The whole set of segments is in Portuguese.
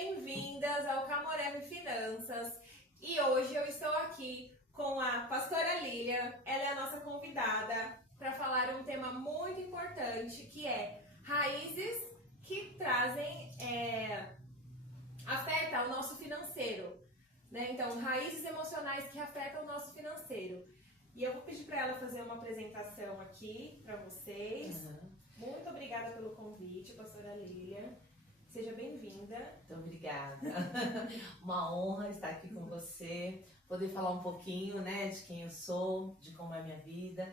bem-vindas ao Camoreve Finanças. E hoje eu estou aqui com a pastora Lilian. Ela é a nossa convidada para falar um tema muito importante, que é raízes que trazem, afetam o nosso financeiro, né? Então, raízes emocionais que afetam o nosso financeiro. E eu vou pedir para ela fazer uma apresentação aqui para vocês. Muito obrigada pelo convite, pastora Lilian. Seja bem-vinda. Muito obrigada. Uma honra estar aqui com você, poder falar um pouquinho, né, de quem eu sou, de como é a minha vida.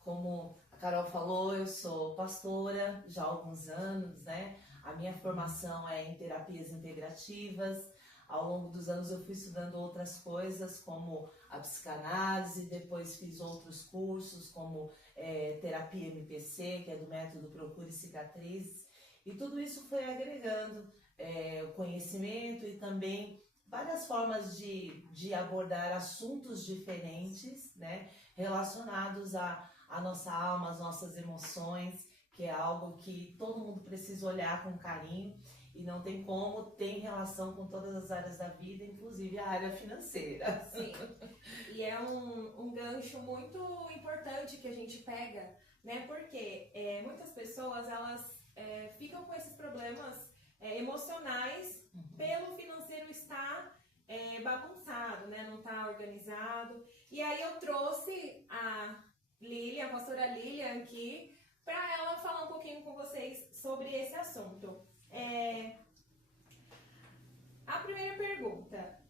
Como a Carol falou, eu sou pastora já há alguns anos, né? A minha formação é em terapias integrativas. Ao longo dos anos eu fui estudando outras coisas, como a psicanálise, depois fiz outros cursos, como terapia MPC, que é do método Procure Cicatrizes. E tudo isso foi agregando o conhecimento e também várias formas de abordar assuntos diferentes, né, relacionados à nossa alma, às nossas emoções, que é algo que todo mundo precisa olhar com carinho e não tem como, tem relação com todas as áreas da vida, inclusive a área financeira. Sim, e é um gancho muito importante que a gente pega, né, porque muitas pessoas, elas ficam com esses problemas emocionais pelo financeiro estar bagunçado, né? Não está organizado. E aí eu trouxe a Lilian, a pastora Lilian aqui, para ela falar um pouquinho com vocês sobre esse assunto. A primeira pergunta: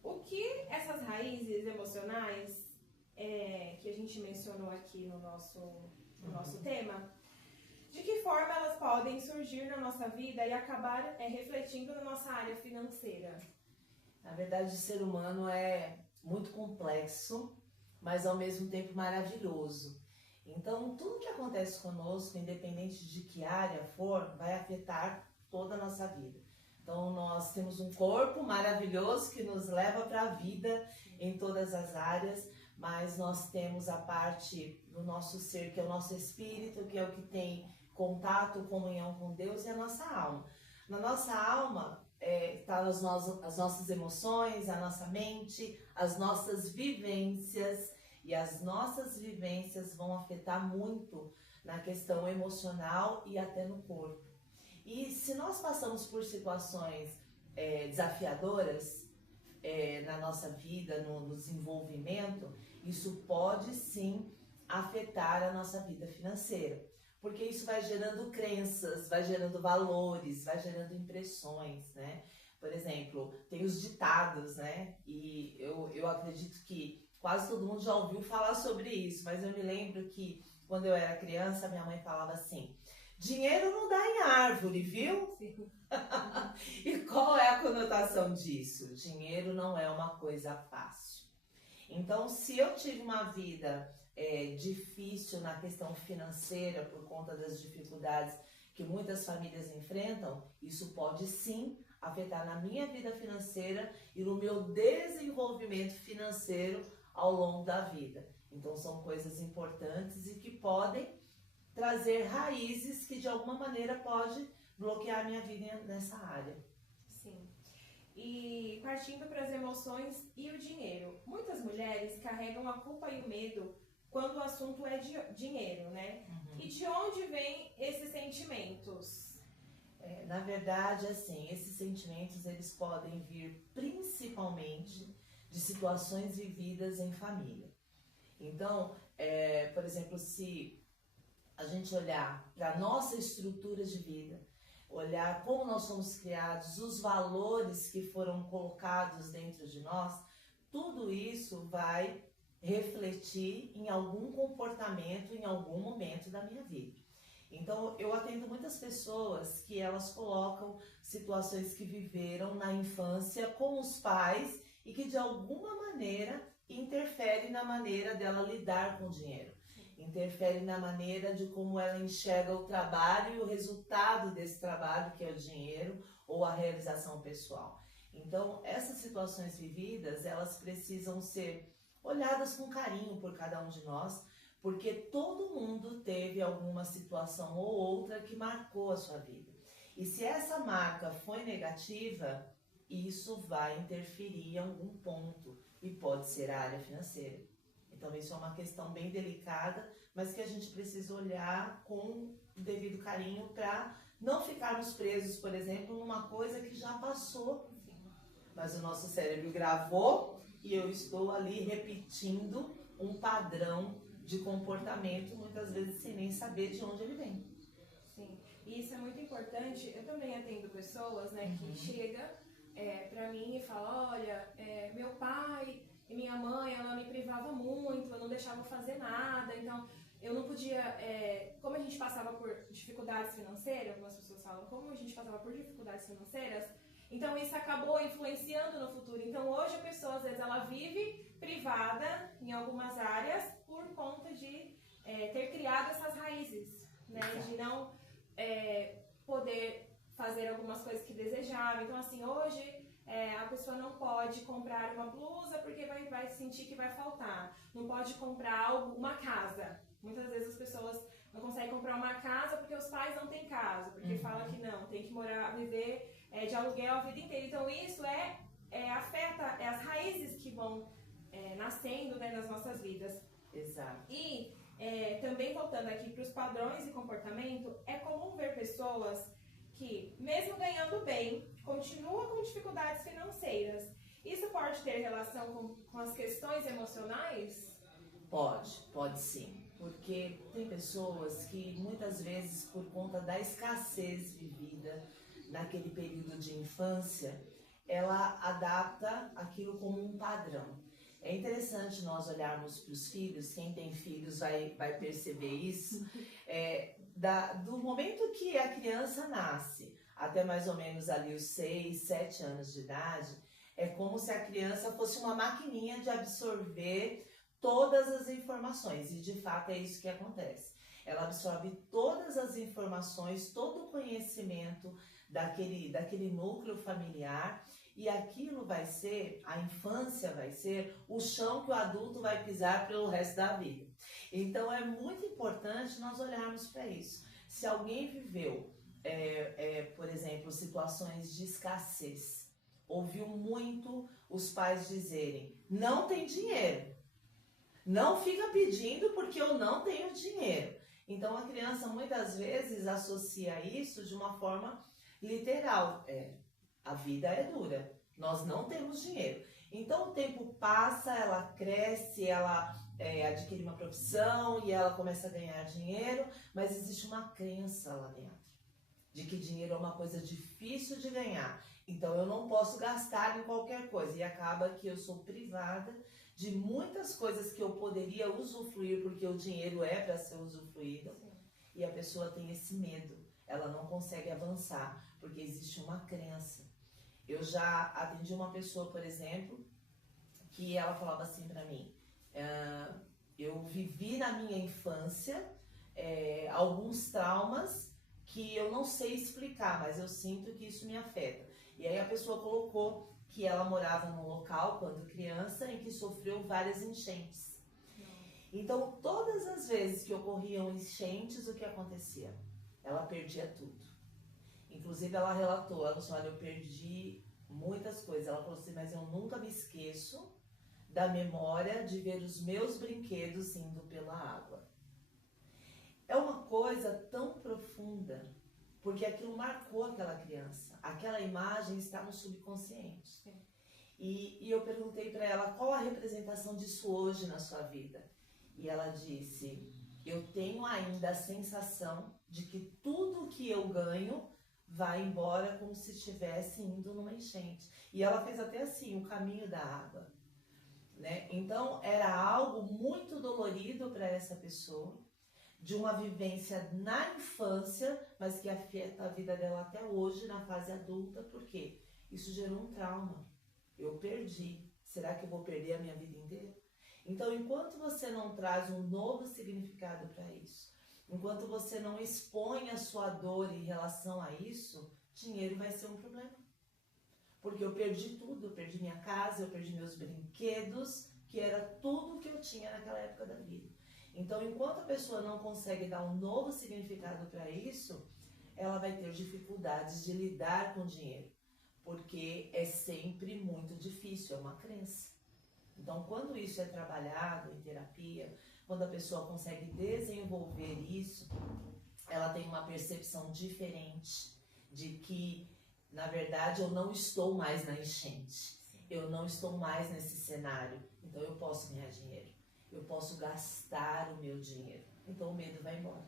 o que essas raízes emocionais que a gente mencionou aqui no nosso tema, de que forma elas podem surgir na nossa vida e acabar refletindo na nossa área financeira? Na verdade, o ser humano é muito complexo, mas ao mesmo tempo maravilhoso. Então, tudo que acontece conosco, independente de que área for, vai afetar toda a nossa vida. Então, nós temos um corpo maravilhoso que nos leva para a vida em todas as áreas, mas nós temos a parte do nosso ser, que é o nosso espírito, que é o que tem contato, comunhão com Deus, e a nossa alma. Na nossa alma estão as nossas emoções, a nossa mente, as nossas vivências, e as nossas vivências vão afetar muito na questão emocional e até no corpo. E se nós passamos por situações desafiadoras na nossa vida, no desenvolvimento, isso pode sim afetar a nossa vida financeira. Porque isso vai gerando crenças, vai gerando valores, vai gerando impressões, né? Por exemplo, tem os ditados, né? E eu acredito que quase todo mundo já ouviu falar sobre isso, mas eu me lembro que quando eu era criança, minha mãe falava assim: dinheiro não dá em árvore, viu? Sim. E qual é a conotação disso? Dinheiro não é uma coisa fácil. Então, se eu tive uma vida difícil na questão financeira por conta das dificuldades que muitas famílias enfrentam, isso pode sim afetar na minha vida financeira e no meu desenvolvimento financeiro ao longo da vida. Então são coisas importantes e que podem trazer raízes que de alguma maneira pode bloquear a minha vida nessa área. Sim. E partindo para as emoções e o dinheiro. Muitas mulheres carregam a culpa e o medo quando o assunto é dinheiro, né? E de onde vêm esses sentimentos? Na verdade, assim, esses sentimentos eles podem vir principalmente de situações vividas em família. Então, por exemplo, se a gente olhar para a nossa estrutura de vida, olhar como nós somos criados, os valores que foram colocados dentro de nós, tudo isso vai refletir em algum comportamento em algum momento da minha vida. Então, eu atendo muitas pessoas que elas colocam situações que viveram na infância com os pais e que de alguma maneira interfere na maneira dela lidar com o dinheiro. Interfere na maneira de como ela enxerga o trabalho e o resultado desse trabalho, que é o dinheiro ou a realização pessoal. Então, essas situações vividas, elas precisam ser olhadas com carinho por cada um de nós, porque todo mundo teve alguma situação ou outra que marcou a sua vida. E se essa marca foi negativa, isso vai interferir em algum ponto e pode ser a área financeira. Então isso é uma questão bem delicada, mas que a gente precisa olhar com o devido carinho para não ficarmos presos, por exemplo, numa coisa que já passou, mas o nosso cérebro gravou e eu estou ali repetindo um padrão de comportamento, muitas vezes sem nem saber de onde ele vem. Sim, e isso é muito importante. Eu também atendo pessoas, né, que chegam pra mim e falam, olha, meu pai e minha mãe, ela me privava muito, eu não deixava fazer nada, então eu não podia, como a gente passava por dificuldades financeiras, algumas pessoas falam, como a gente passava por dificuldades financeiras, então isso acabou influenciando no futuro. Então hoje a pessoa, às vezes, ela vive privada em algumas áreas por conta de ter criado essas raízes, né, de não poder fazer algumas coisas que desejava. Então assim, hoje a pessoa não pode comprar uma blusa porque vai sentir que vai faltar. Não pode comprar uma casa. Muitas vezes as pessoas não conseguem comprar uma casa porque os pais não têm casa, porque falam que não, tem que viver de aluguel a vida inteira. Então isso afeta as raízes que vão nascendo, né, nas nossas vidas. Exato. E também voltando aqui para os padrões de comportamento, é comum ver pessoas que, mesmo ganhando bem, continuam com dificuldades financeiras. Isso pode ter relação com as questões emocionais? Pode sim. Porque tem pessoas que muitas vezes, por conta da escassez vivida naquele período de infância, ela adapta aquilo como um padrão. É interessante nós olharmos para os filhos, quem tem filhos vai perceber isso, do momento que a criança nasce, até mais ou menos ali os 6, 7 anos de idade, é como se a criança fosse uma maquininha de absorver todas as informações, e de fato é isso que acontece. Ela absorve todas as informações, todo o conhecimento daquele núcleo familiar, e aquilo vai ser, a infância vai ser o chão que o adulto vai pisar pelo resto da vida. Então é muito importante nós olharmos para isso. Se alguém viveu, por exemplo, situações de escassez, ouviu muito os pais dizerem, não tem dinheiro, não fica pedindo porque eu não tenho dinheiro. Então a criança muitas vezes associa isso de uma forma literal. A vida é dura, nós não temos dinheiro. Então o tempo passa, ela cresce, ela adquire uma profissão e ela começa a ganhar dinheiro, mas existe uma crença lá dentro de que dinheiro é uma coisa difícil de ganhar. Então eu não posso gastar em qualquer coisa e acaba que eu sou privada de muitas coisas que eu poderia usufruir, porque o dinheiro é para ser usufruído. Sim. E a pessoa tem esse medo, ela não consegue avançar, porque existe uma crença. Eu já atendi uma pessoa, por exemplo, que ela falava assim para mim, eu vivi na minha infância alguns traumas que eu não sei explicar, mas eu sinto que isso me afeta. E aí a pessoa colocou que ela morava num local, quando criança, em que sofreu várias enchentes. Então, todas as vezes que ocorriam enchentes, o que acontecia? Ela perdia tudo. Inclusive, ela relatou, ela falou, olha, eu perdi muitas coisas. Ela falou assim, mas eu nunca me esqueço da memória de ver os meus brinquedos indo pela água. É uma coisa tão profunda, porque aquilo marcou aquela criança. Aquela imagem está no subconsciente. E eu perguntei para ela, qual a representação disso hoje na sua vida? E ela disse, eu tenho ainda a sensação de que tudo que eu ganho vai embora como se estivesse indo numa enchente. E ela fez até assim, o caminho da água. Né? Então, era algo muito dolorido para essa pessoa, de uma vivência na infância, mas que afeta a vida dela até hoje, na fase adulta. Por quê? Isso gerou um trauma. Eu perdi. Será que eu vou perder a minha vida inteira? Então, enquanto você não traz um novo significado para isso, enquanto você não expõe a sua dor em relação a isso, dinheiro vai ser um problema. Porque eu perdi tudo. Eu perdi minha casa, eu perdi meus brinquedos, que era tudo que eu tinha naquela época da vida. Então, enquanto a pessoa não consegue dar um novo significado para isso, ela vai ter dificuldades de lidar com dinheiro, porque é sempre muito difícil, é uma crença. Então, quando isso é trabalhado em terapia, quando a pessoa consegue desenvolver isso, ela tem uma percepção diferente de que, na verdade, eu não estou mais na enchente, eu não estou mais nesse cenário, então eu posso ganhar dinheiro, eu posso gastar o meu dinheiro, então o medo vai embora.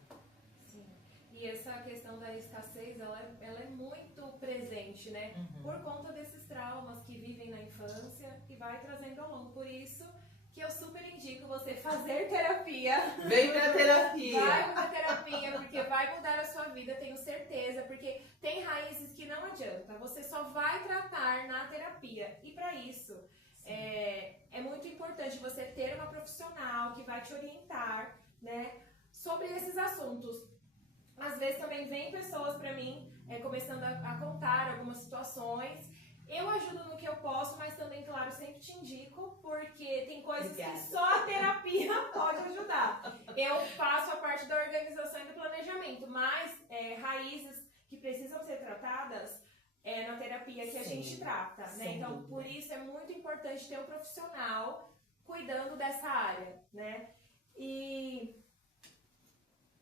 E essa questão da escassez, ela é muito presente, né? Por conta desses traumas que vivem na infância e vai trazendo ao longo. Por isso que eu super indico você fazer terapia. Vem pra terapia! Vai pra terapia, porque vai mudar a sua vida, tenho certeza. Porque tem raízes que não adianta, você só vai tratar na terapia. E para isso, é muito importante você ter uma profissional que vai te orientar, né, sobre esses assuntos. Às vezes também vem pessoas pra mim começando a contar algumas situações. Eu ajudo no que eu posso, mas também, claro, sempre te indico, porque tem coisas que só a terapia pode ajudar. Eu faço a parte da organização e do planejamento, mas raízes que precisam ser tratadas é na terapia que a gente trata, né? Então, por isso é muito importante ter um profissional cuidando dessa área, né? E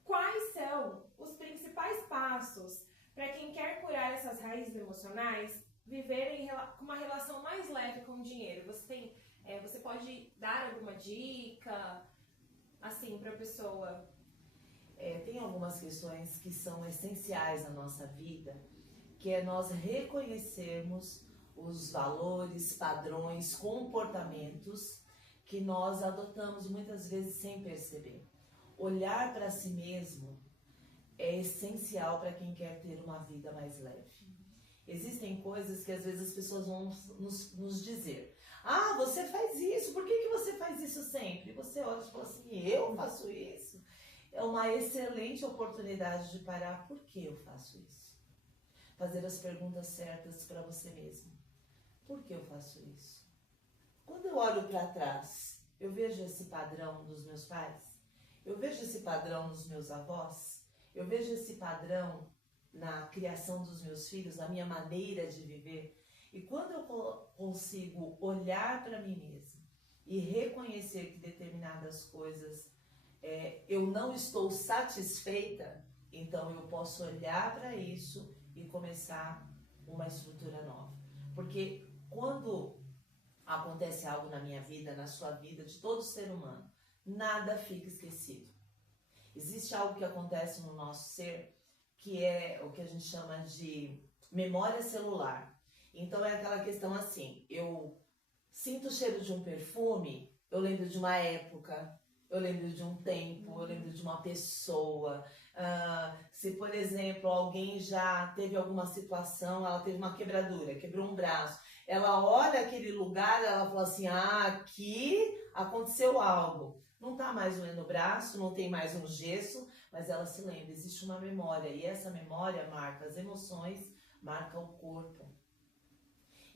quais são os principais passos para quem quer curar essas raízes emocionais, viverem com uma relação mais leve com o dinheiro? Você pode dar alguma dica, assim, para a pessoa? Tem algumas questões que são essenciais na nossa vida, que é nós reconhecermos os valores, padrões, comportamentos que nós adotamos muitas vezes sem perceber. Olhar para si mesmo é essencial para quem quer ter uma vida mais leve. Existem coisas que às vezes as pessoas vão nos dizer: ah, você faz isso, por que você faz isso sempre? E você olha e fala assim: eu faço isso? É uma excelente oportunidade de parar. Por que eu faço isso? Fazer as perguntas certas para você mesmo. Por que eu faço isso? Quando eu olho para trás, eu vejo esse padrão dos meus pais? Eu vejo esse padrão nos meus avós, eu vejo esse padrão na criação dos meus filhos, na minha maneira de viver. E quando eu consigo olhar para mim mesma e reconhecer que determinadas coisas eu não estou satisfeita, então eu posso olhar para isso e começar uma estrutura nova. Porque quando acontece algo na minha vida, na sua vida, de todo ser humano, nada fica esquecido. Existe algo que acontece no nosso ser, que é o que a gente chama de memória celular. Então é aquela questão assim, eu sinto o cheiro de um perfume, eu lembro de uma época, eu lembro de um tempo, eu lembro de uma pessoa. Se, por exemplo, alguém já teve alguma situação, ela teve uma quebradura, quebrou um braço, ela olha aquele lugar, ela fala assim: ah, aqui aconteceu algo. Não está mais doendo o braço, não tem mais um gesso, mas ela se lembra, existe uma memória. E essa memória marca as emoções, marca o corpo.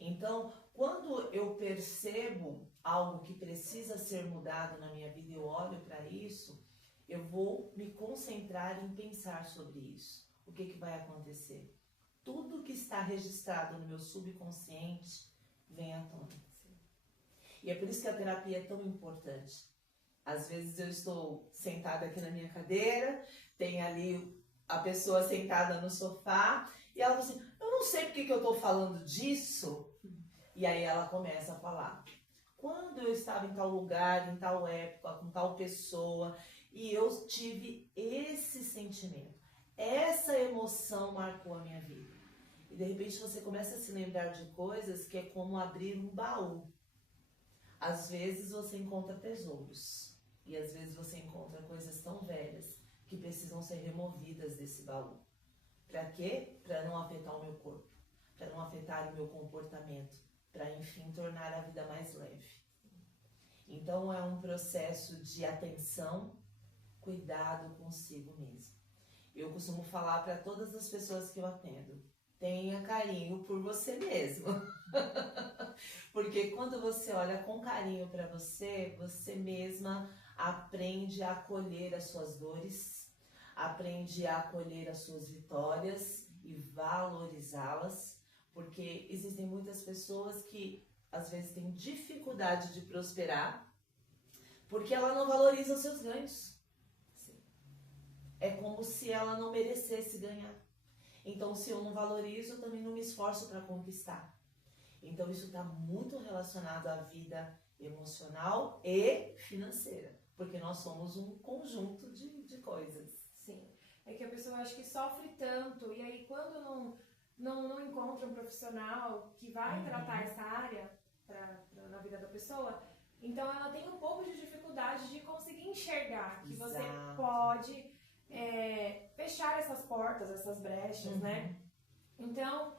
Então, quando eu percebo algo que precisa ser mudado na minha vida, eu olho para isso, eu vou me concentrar em pensar sobre isso. O que vai acontecer? Tudo que está registrado no meu subconsciente vem à tona. E é por isso que a terapia é tão importante. Às vezes eu estou sentada aqui na minha cadeira, tem ali a pessoa sentada no sofá, e ela fala assim: eu não sei porque que eu estou falando disso. E aí ela começa a falar: quando eu estava em tal lugar, em tal época, com tal pessoa, e eu tive esse sentimento, essa emoção marcou a minha vida. E de repente você começa a se lembrar de coisas que é como abrir um baú. Às vezes você encontra tesouros. E às vezes você encontra coisas tão velhas que precisam ser removidas desse baú. Para quê? Para não afetar o meu corpo, para não afetar o meu comportamento, para enfim tornar a vida mais leve. Então é um processo de atenção, cuidado consigo mesmo. Eu costumo falar para todas as pessoas que eu atendo: tenha carinho por você mesmo. Porque quando você olha com carinho para você, você mesma aprende a acolher as suas dores, aprende a acolher as suas vitórias e valorizá-las, porque existem muitas pessoas que às vezes têm dificuldade de prosperar porque ela não valoriza os seus ganhos. É como se ela não merecesse ganhar. Então, se eu não valorizo, eu também não me esforço para conquistar. Então, isso está muito relacionado à vida emocional e financeira, porque nós somos um conjunto de coisas. Sim, é que a pessoa acha que sofre tanto, e aí quando não encontra um profissional que vai tratar essa área na vida da pessoa, então ela tem um pouco de dificuldade de conseguir enxergar que você pode fechar essas portas, essas brechas, né? Então,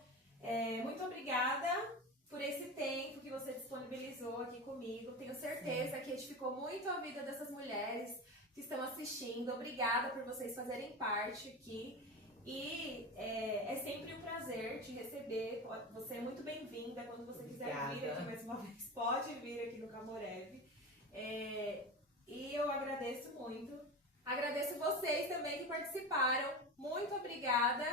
muito obrigada por esse tempo que você disponibilizou aqui comigo. Tenho certeza que edificou muito a vida dessas mulheres que estão assistindo. Obrigada por vocês fazerem parte aqui. E é sempre um prazer te receber. Você é muito bem-vinda. Quando você quiser vir aqui mais uma vez, pode vir aqui no Camorev. E eu agradeço muito. Agradeço vocês também que participaram. Muito obrigada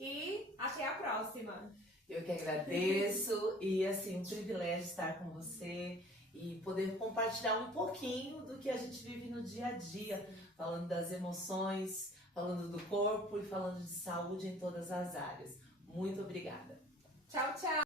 e até a próxima. Eu que agradeço e assim, um privilégio estar com você e poder compartilhar um pouquinho do que a gente vive no dia a dia, falando das emoções, falando do corpo e falando de saúde em todas as áreas. Muito obrigada. Tchau, tchau.